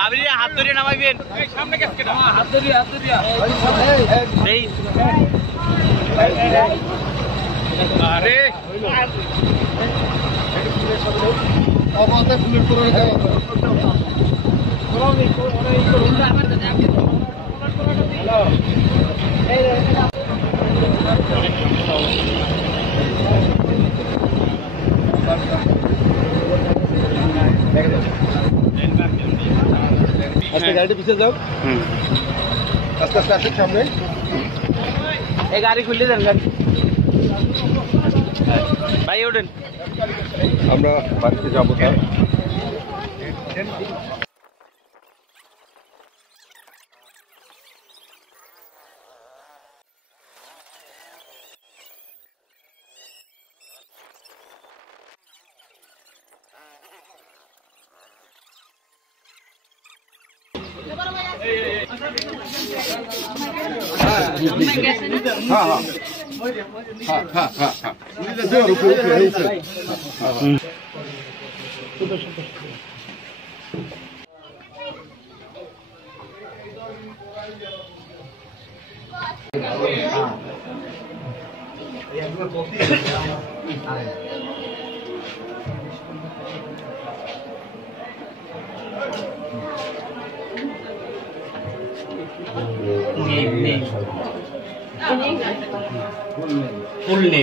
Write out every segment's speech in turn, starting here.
বাবিরা হাত ধরে নামাইবেন সামনে গেছে হাত ধরে এই আরে আমাদের ফুলের করে দাও আস্তে গাড়িটা পিছিয়ে যাও আস্তে আস্তে আসে সামনে এই গাড়ি খুললে দেন গাড়ি ভাই ওঠেন আমরা বাড়িতে যাবো তাই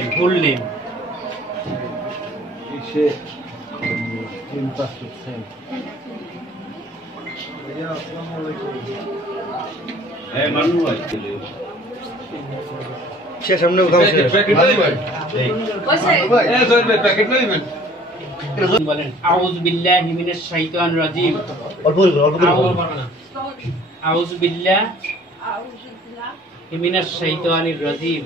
Full name. আউযু বিল্লাহি মিনাশ শাইতানির রাজিম আউযু বিল্লাহি মিনাশ শাইতানির রাজিম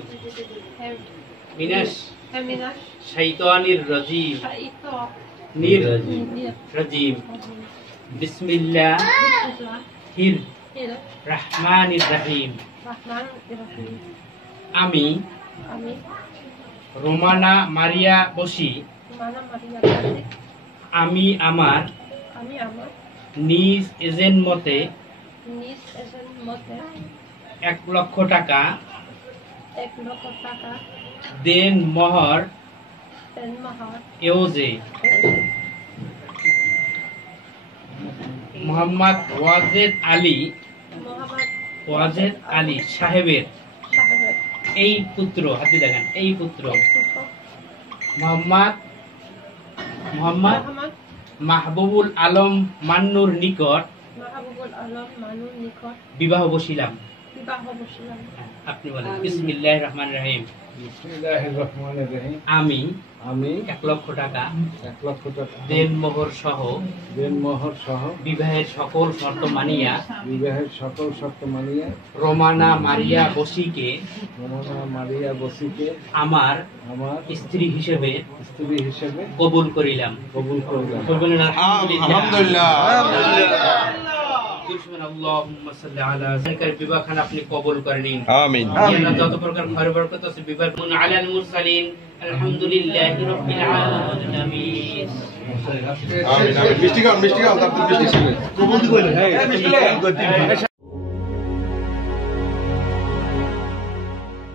শাইতানির রাজিম রাজিম বিসমিল্লাহির রহমানির রহিম আমি রোমানা মারিয়া বসি আমি আমার নিজ এজেন্ট মতে 1 লক্ষ টাকা দেন মোহর এওজে মোহাম্মদ ওয়াজেদ আলী সাহেবের এই পুত্র হাতে দেখেন এই পুত্র মোহাম্মদ মাহবুবুল আলম মান্নুর নিকট বিবাহ বসিলাম আপনি বলেন বিসমিল্লাহির রহমানির রহিম আমি 1 লক্ষ টাকা দেন মোহর সহ বিবাহের সকল শর্ত মানিয়া রোমানা মারিয়া বসিকে আমার স্ত্রী হিসেবে কবুল করিলাম আলহামদুলিল্লাহ আপনি কবুল করে নিন আমিন যত প্রকার খৈর বরকত আছে বিবাহ আলাল মুরসালিন আলহামদুলিল্লাহি রাব্বিল আলামিন আমিন মিষ্টি খান কবুল করেন